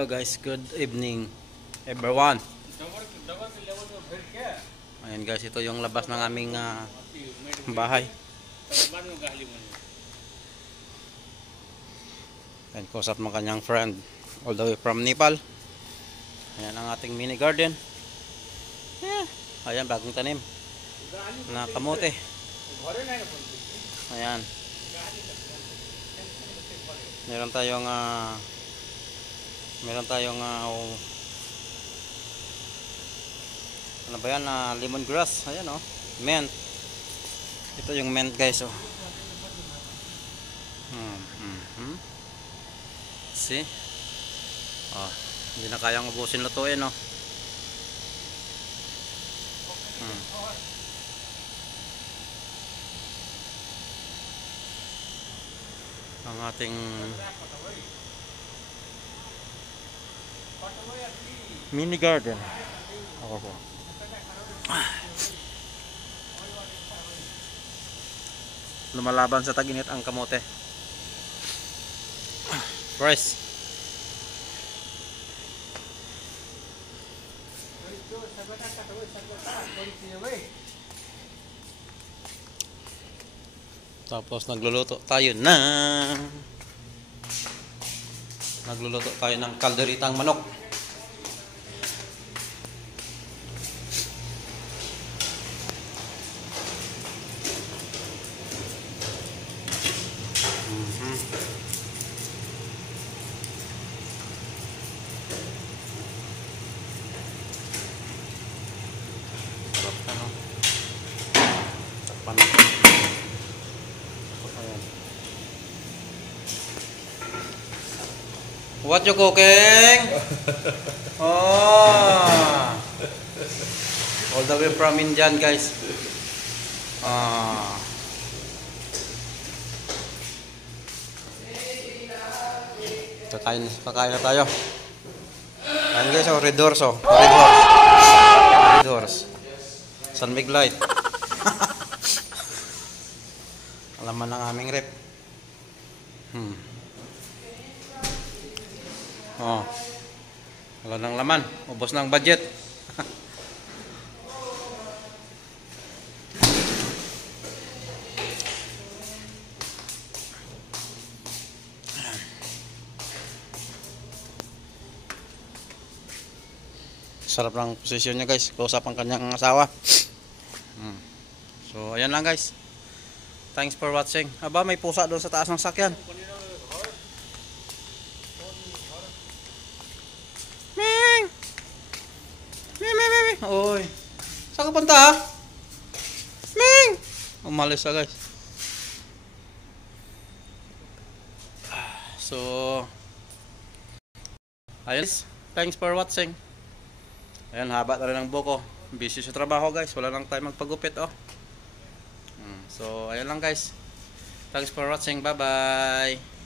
Hello guys, good evening everyone. Ayan guys, ito yung labas ng aming bahay. Ayan, kusap ng kanyang friend all the way from Nepal. Ayan ang ating mini garden. Ayan, bagong tanim na kamote. Ayan, meron tayong ano ba yan, lemongrass. Ayan mint. Ito yung mint guys see, hindi na kayang ubusin lutuin ang ating mini garden. Lumalaban sa tag-init ang kamote. Fresh. Tapos nagluluto tayo ng kalderitang manok. What you cooking? All the way from Indian guys. Kakain na tayo. Ayan guys, red horse. San Mig Light. Alaman ng aming rep. Wala nang laman, ubos ng budget. Sarap ng posisyon niya guys, kausap ang kanyang asawa. So ayan lang guys, thanks for watching. Aba, may pusa doon sa taas ng sakyan. Oy, saan ka punta ha? Ming! Umalis na guys. So ayun, thanks for watching. Ayan, haba na rin ang buko. Busy sa trabaho guys, wala lang tayo magpagupit So ayun lang guys, thanks for watching, bye bye.